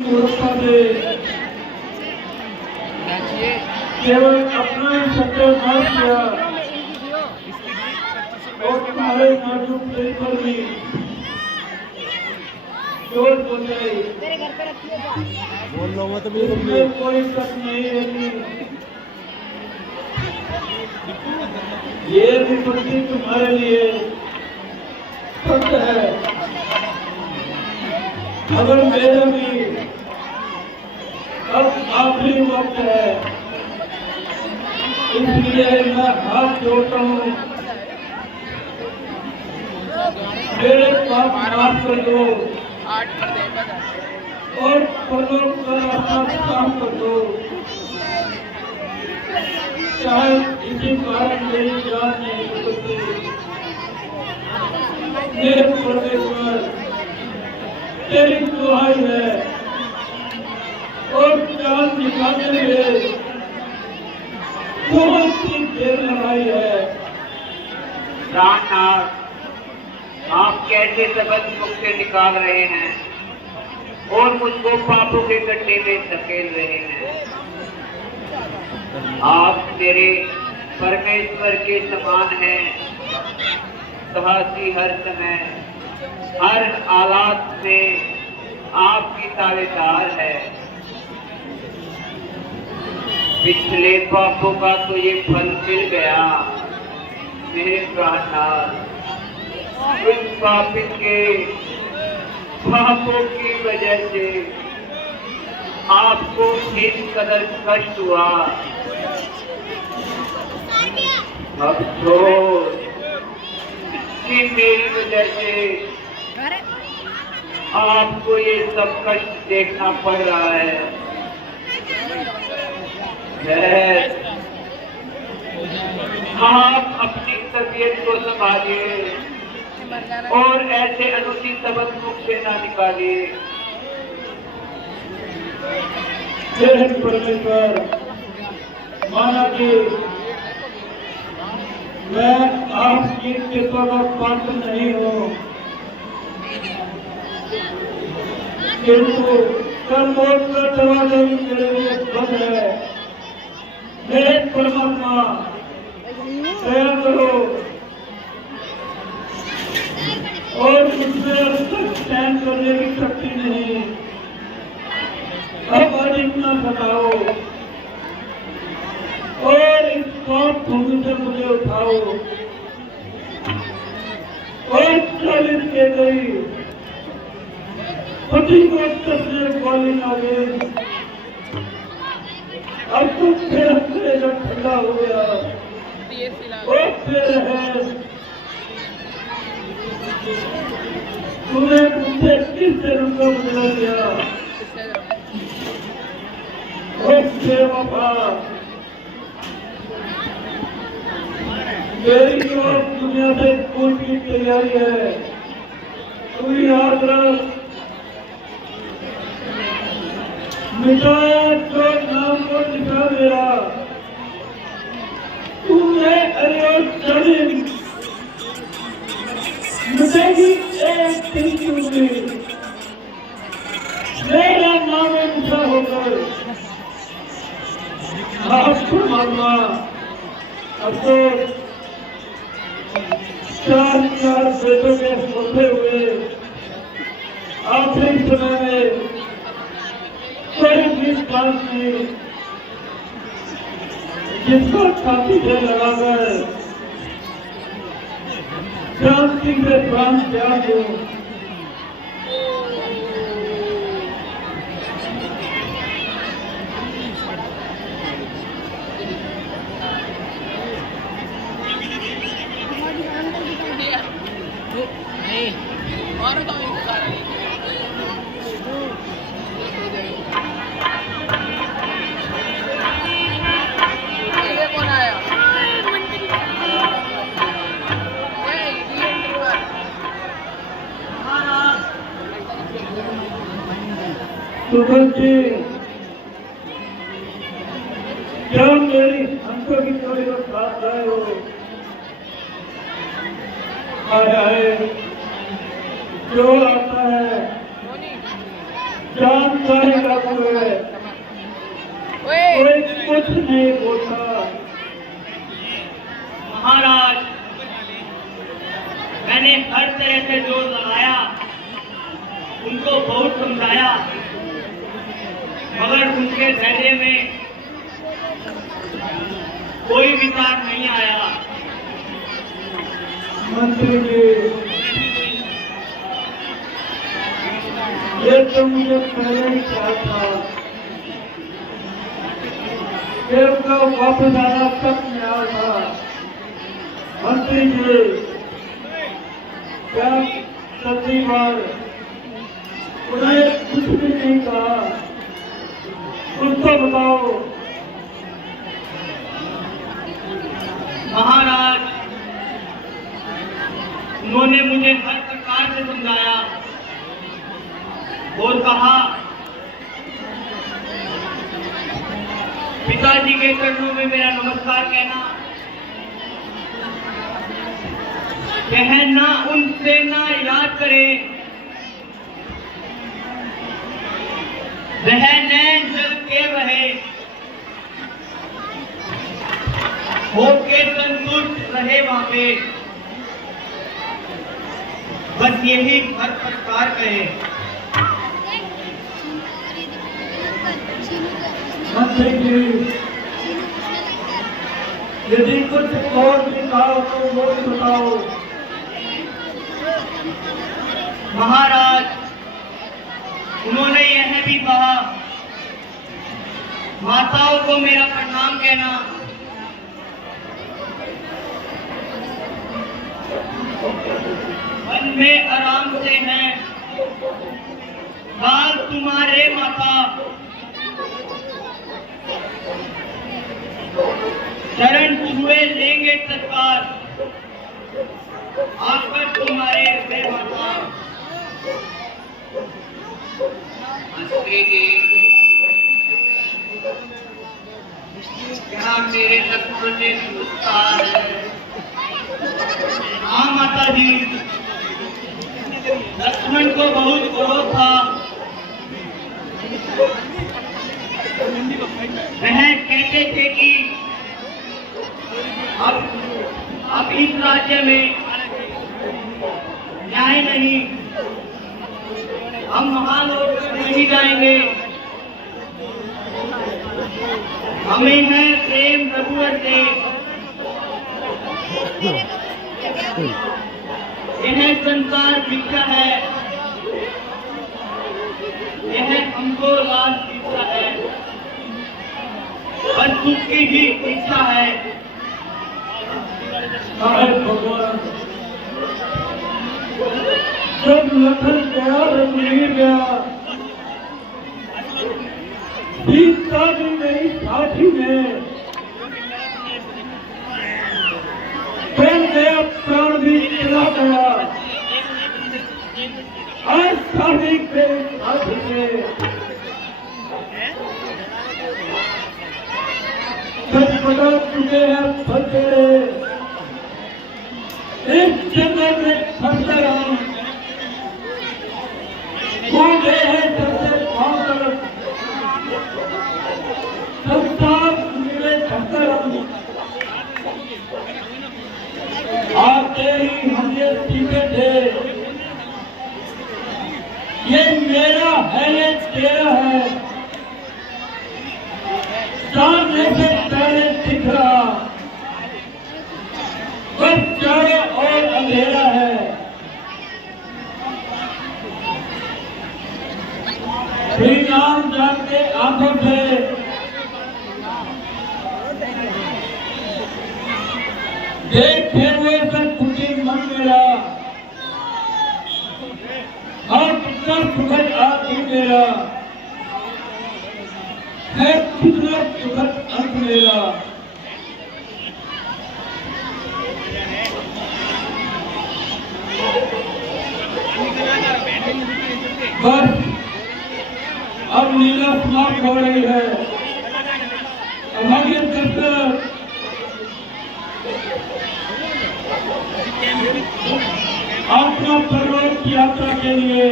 केवल अपना ही सत्यानाश किया और तुम्हारे नाजुक दिल पर भी चोट पहुंचाई। इसमें कोई शक नहीं है कि ये विपत्ति तुम्हारे लिए सत्य है। अगर मेरा भी अब आखिरी वक्त है, इसलिए मैं हाथ जोड़ता हूँ, मेरे पाप माफ कर दो और परलोक का रास्ता साफ कर दो। शायद इसी कारण मेरी जान नहीं निकलती। मेरे परमेश्वर तेरी दुहाई है और जान निकालने में बहुत सी देर लगाई है। रामनाथ, आप कैसे सबक मुझसे निकाल रहे हैं और मुझको पापों के गड्ढे में धकेल रहे हैं। आप मेरे परमेश्वर के समान हैं, साहसी हर समय हर हालात में आपकी ताबेदार है। पिछले पापों का तो ये फल मिल गया मेरे प्राणनाथ। उस पापिन के पापों की वजह से आपको इस कदर कष्ट हुआ। अफसोस कि मेरी वजह से आपको ये सब कष्ट देखना पड़ रहा है। आप अपनी तबीयत को संभालिए और ऐसे अनुचित सबक मुख से ना निकालिए। परमेश्वर, माना कि मैं आपकी कृपा का पात्र नहीं हूँ, किंतु कल मौत का दरवाजा भी मेरे लिए बंद है। मेरे परमात्मा दया करो और मुझसे अब तक सहन करने की शक्ति नहीं। अब अधिक न सताओ और इस पाप भूमि से मुझे उठाओ और चालित के गई पति को तस्वीर वाली नागिन अब तो फिर जब ठंडा हो गया और फिर है तूने मुझसे किस जन्म का बदला लिया और बेवफा। मेरी जो दुनिया से कूद की तैयारी है, तू याद रख, मिटाया जो नाम को लिखा मेरा, तूने अरे जमीन मिटेगी एक दिन की उम्मीद, मेरा नाम मुसा होकर आपको मानना। अफसोस चार बेटों के सोते हुए आखिरी समय में कोई भी बात नहीं जिसको छाती से लगाकर शांति से प्राण त्याग दूं। और तो ये कौन आया? सुधन जी, क्या मेरी अंकों की चोरी का साथ आए हो? आए जो आता है जानकारी रखते हुए कोई कुछ नहीं बोलता। महाराज, मैंने हर तरह से जोर लगाया, उनको बहुत समझाया, मगर उनके धैर्य में कोई विचार नहीं आया। मंत्री जी, ये तो मुझे पहले ही कहा था कि उनका वापस आना तक में आया था। मंत्री जी, क्या सती बार उन्हें कुछ भी नहीं कहा? कुछ तो बताओ। महाराज, उन्होंने मुझे हर प्रकार से समझाया और कहा, पिताजी के चरणों में मेरा नमस्कार कहना उनसे ना याद करें, वह नैन जल के रहे, होके संतुष्ट रहे वहां पे, बस यही हर प्रकार कहे। मंत्री जी, यदि कुछ और भी कहा तो वो भी बताओ। महाराज, उन्होंने यह भी कहा, माताओं को मेरा प्रणाम कहना, वन में आराम से हैं, बाल तुम्हारे माता, चरण छुए लेंगे सरकार, आकर तुम्हारे हृदय माता। मंत्री जी, क्या मेरे लक्ष्मण ने पूछा है? हाँ माता जी, लक्ष्मण को बहुत क्रोध था, वह कहते थे कि अब इस राज्य में न्याय नहीं, हम महालोक नहीं जाएंगे, हमें है प्रेम रघुवर से, यह संसार भिक्षा है, यह हमको लाल शिक्षा है, और सुख की भी इच्छा है। भगवान, जब लखन गया रघुवीर गया, सीता जी गई साथी में, बन गया प्राण भी चला गया, आज साथी के साथी में बता चुके हैं फंसे, इस जंगल में फंसे हम, कूदे हैं सबसे भाग, संसार मिले ठक्कर हम, आते ही हम ये सीखे थे, ये मेरा है ये तेरा है, सामने से पहले दिख रहा, बस चारों ओर अंधेरा है। श्री राम जानते आंखों से देखे हुए सब खुशी मन मेरा, और कितना सुखद आदमी मेरा है, कितना सुखद अंत मेरा। बस अब लीला समाप्त हो रही है। हमारे दर्शक अपना पर्वत की यात्रा के लिए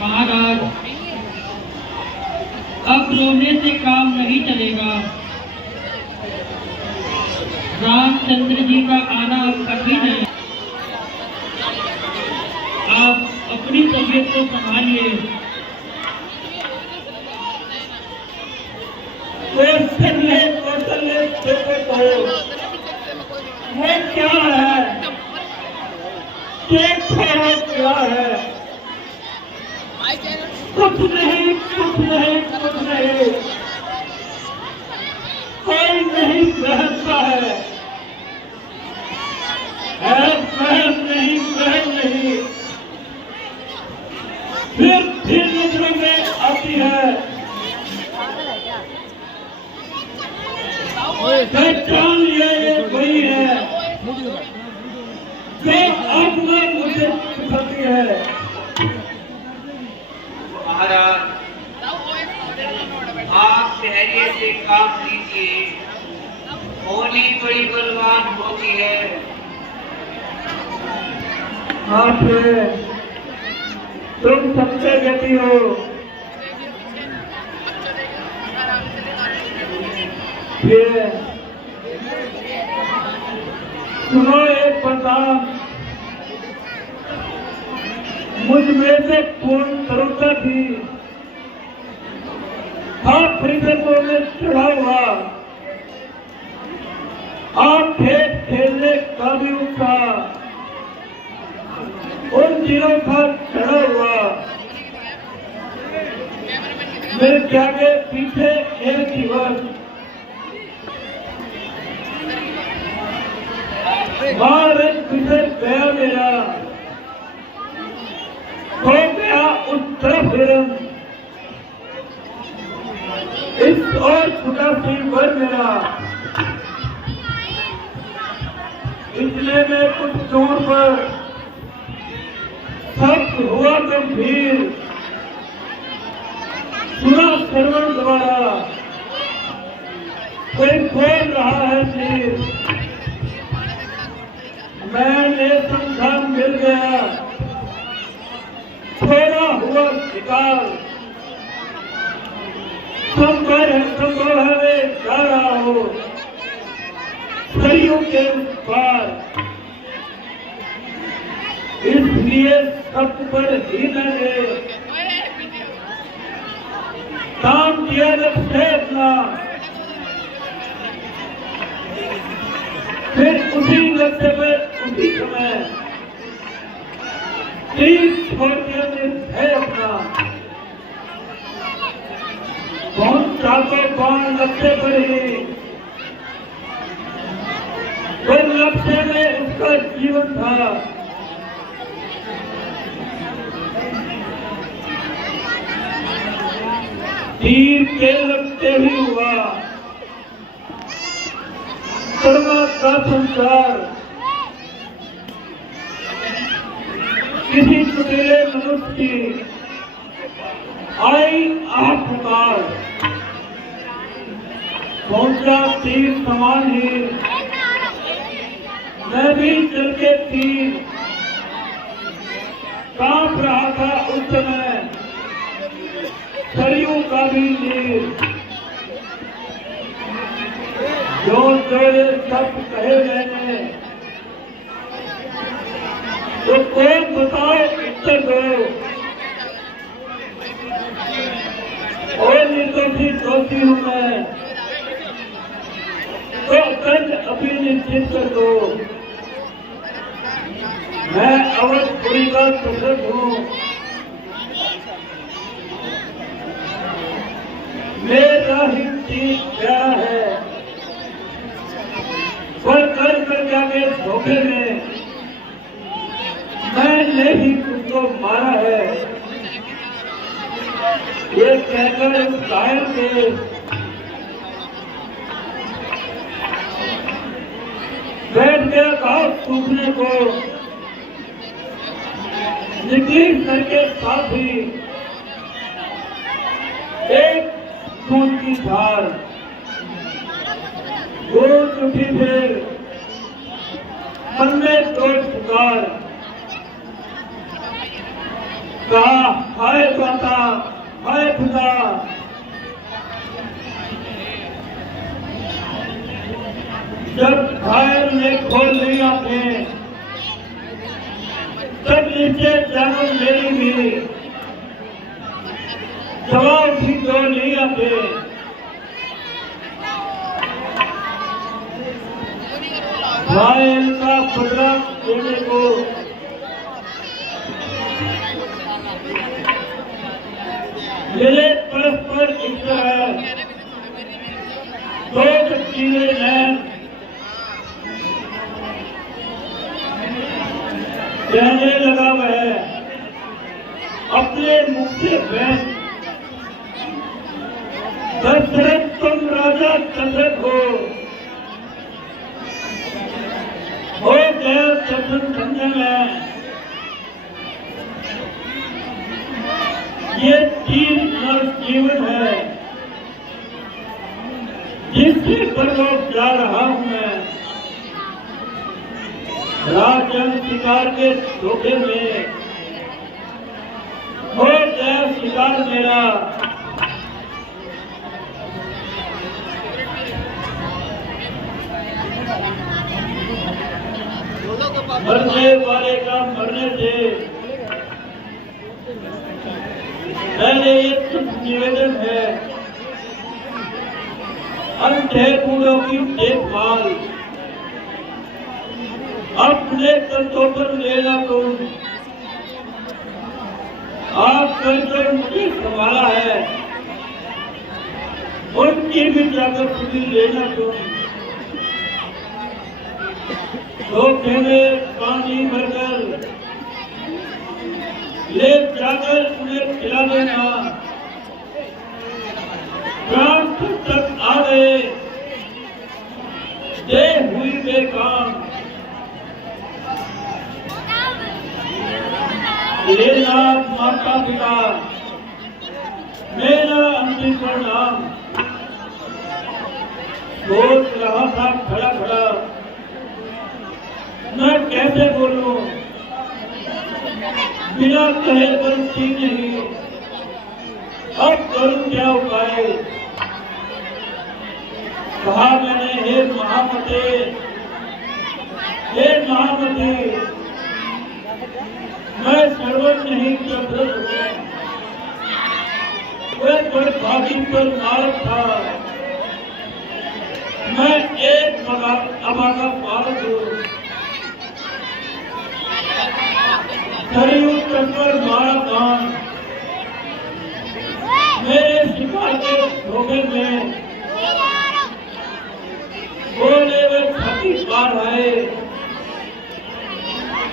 महाराज, अब रोने से काम नहीं चलेगा। रामचंद्र जी का आना अब कठिन है। आप अपनी तबीयत को संभालिए। कौशल्य वो क्या है? क्या है? कुछ नहीं, कुछ नहीं, कुछ नहीं। कोई नहीं बहता है। बहन नहीं, बहन नहीं। फिर नजरों में आती है। पहचान लिया ये वही है जो अब मुझे सिखाती है। महाराज, आप धैर्य से काम लीजिए। होली बड़ी बलवान होती है। आप तुम सबसे गति हो। ये सुनो एक प्रताप, मुझ में से पूर्ण तरुता थी। आप फ्रीजर में चढ़ा हुआ, आप खेत खेलने का भी उठा, उन दिनों का चढ़ा हुआ। मेरे जाके पीछे एक दिवस भारत गुजर गया मेरा, हो गया उत्तराखंड। इस और छुटा सिर पर मेरा, इसलिए मैं कुछ जोर पर सब हुआ गंभीर। सुना श्रवण द्वारा कोई बोल रहा है सिर। मैंने समझा मिल गया थोड़ा हुआ शिकार। संभव है जा रहा हो सरयू के उस पार। इसलिए सब पर ही मैंने काम किया लक्ष्य अपना। फिर उसी लक्ष्य पर उसी समय तीर छोड़ दिया है अपना। बहुत चाहते कौन लक्ष्य पर ही, पर लक्ष्य में उसका जीवन था। तीर के लगते ही हुआ कर्मा का संसार। किसी सुतेरे मनुष्य की आई आप पुकार। पहुंचा तीर समान ही, मैं भी चल के तीर कांप रहा था उस समय सरयू का भी नीर। जो सब कहे मैंने, तो कौन बताओ उत्तर दो। और निर्दोषी दोषी हूं मैं, तो दंड अभी निश्चित कर दो। मैं अवधपुरी का सुखद हूँ, मेरा ही ठीक प्यारा है। पर कर जाके धोखे में मैंने ही उसको मारा है। ये कहकर उस घायल के बैठ गया घाव सूखने को। निकली सर के साथ ही एक खून की धार। रोज उठी फिर मन में सोच पुकार, कहा हाय माता हाय खुदा। जब घायल ने खोल ली आंखें, तब नीचे जाकर मेरी भी जवाब भी दो नहीं आते। घायल का बदला देने को मेरे परस्पर इच्छा है, दो चीजें हैं कहने लगा वह अपने मुख से बहन, दशरथ तुम राजा दशरथ हो गया दर्शन संजन है। ये 3 वर्ष जीवन है जिससे परलोक जा रहा हूं मैं। राजन शिकार के धोखे में हो गया शिकार मेरा। मरने वाले का मरने से पहले एक निवेदन है, अंधे बूढ़ों की देखभाल अपने कंधों पर लेना तुम। आपने जो मुझे संभाला है उनकी भी जागृति लेना तुम। धोखे में पानी भरकर ले जाकर उन्हें खिला देना। प्राण तक आ गए दे हुई बेकाम, लेना माता पिता मेरा अंतिम प्रणाम। सोच रहा था खड़ा खड़ा मैं कैसे बोलूं, बिना कहे बनती नहीं, अब करूं क्या उपाय। कहा मैंने हे महामते, हे महामते, मैं सर्वज्ञ नहीं दशरथ हूं। वह दुर्भागी पर मारक था, मैं एक अभागा बालक हूं। सरयू तट पर मारा बाण मेरे शिकार के धोखे में, बोले वे छाती पार आए।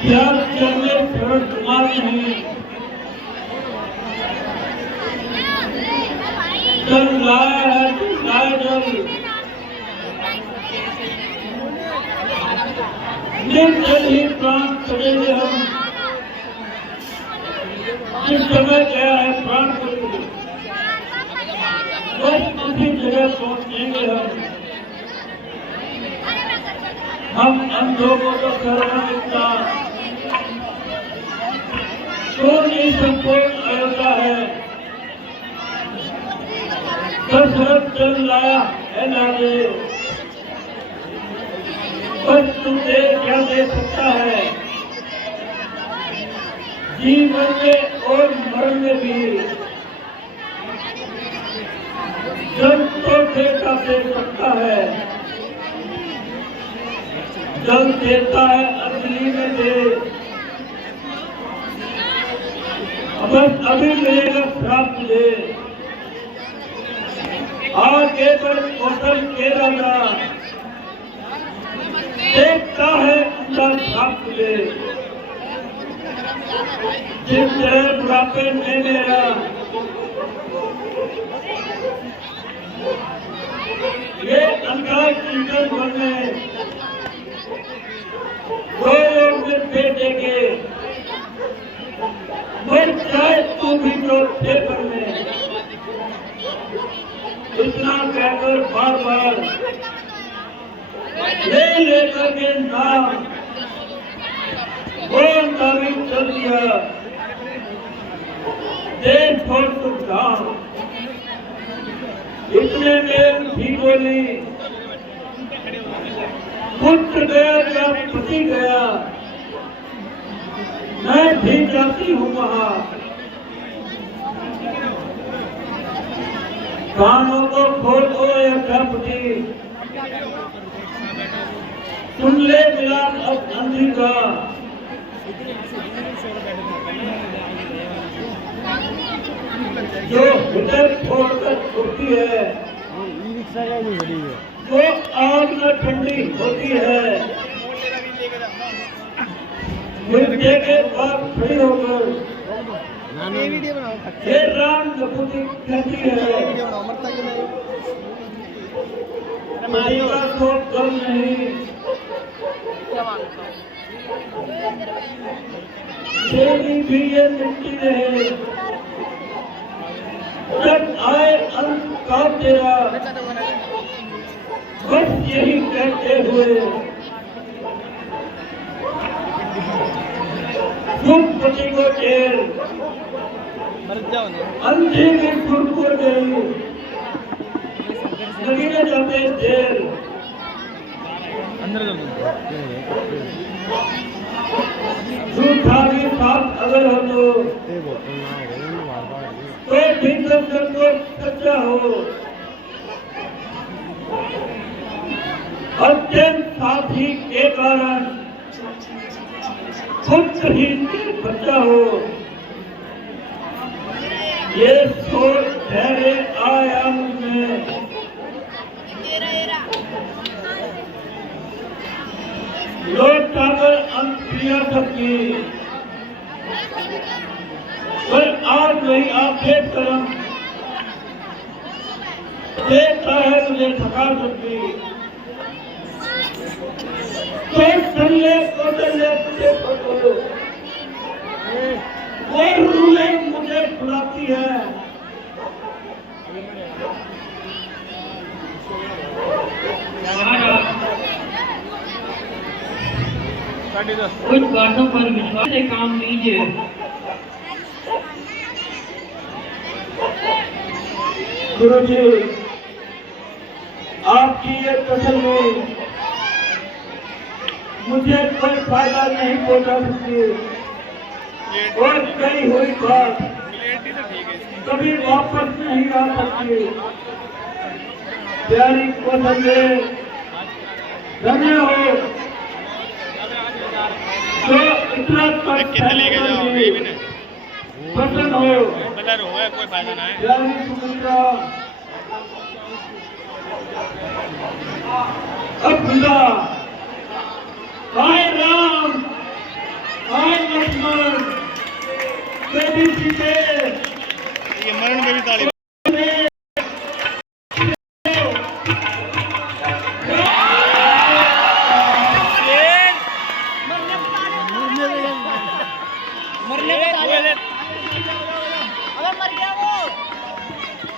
प्यार चलने शरण तुम्हार नहीं, जल लाया है तुम लाए जल। निर्जल ही प्राण चलेंगे हम, जिस समय गया है प्राण को बस उसी जगह पहुंचेंगे हम अंधों को तो करना दिखता तो नहीं संपूर्ण अयोध्या है। दशरथ चल लाया है लाले, बस तू दे क्या दे सकता है। जीवन में और मरण में भी जल तो देता दे सकता है, जल देता है अग्नि में दे। बस अभी मिलेगा श्राप तुझे, आगे बढ़ कौशल के राजा, देखता है उनका श्राप तुझे। जिस तरह बुढ़ापे में मेरा ये अंधा चिंतन बनने दो लोग बेटे के मर जाए तू भी तो पेपर में। इतना कहकर बार बार ले लेकर के नाम दिया, देश छोड़ तुम जाओ। इतने में भी बोली, पुत्र गया या पति गया, मैं भी जाती हूँ वहां। कानों को खोल दो या पति, सुन ले मिलाप अब अंधी का। जो हृदय छोड़कर उठती है, वो आग में ठंडी होती है। मृत्यु के पास खड़ी होकर हे राम कपूती कहती है, मारी का तो कम नहीं, तेरी भी ये मिट्टी रहे, जब आए अंत का तेरा। बस यही कहते हुए तुम पति को जेल, अंधे की खुद गई, लगी न जाते जेल। झूठा भी साथ अगर हो तो भीतर को सच्चा हो, अत्यंत साथी के कारण खुद ही बच्चा हो। ये सोच धैर्य आया मुझमें, लौटाकर अंत क्रिया सबकी, पर आज नहीं आखे कर्म देखता है मुझे थका सकती। तो सुन ले तुझे फोटो, वो रूहें मुझे बुलाती है। कुछ बातों पर विश्वास से काम लीजिए। गुरु जी, आपकी ये तसल्ली मुझे कोई फायदा नहीं पहुंचा सकती, और कही हुई बात कभी वापस नहीं आ सकती। प्यारी पसंदे धन्य हो जो इतना पसंद हो। कोई फायदा ना है। प्यारी सुमित्रा अब्दुल्ला, हाय राम, हाय लक्ष्मण, बेबी सीते, ये मरण में भी ताली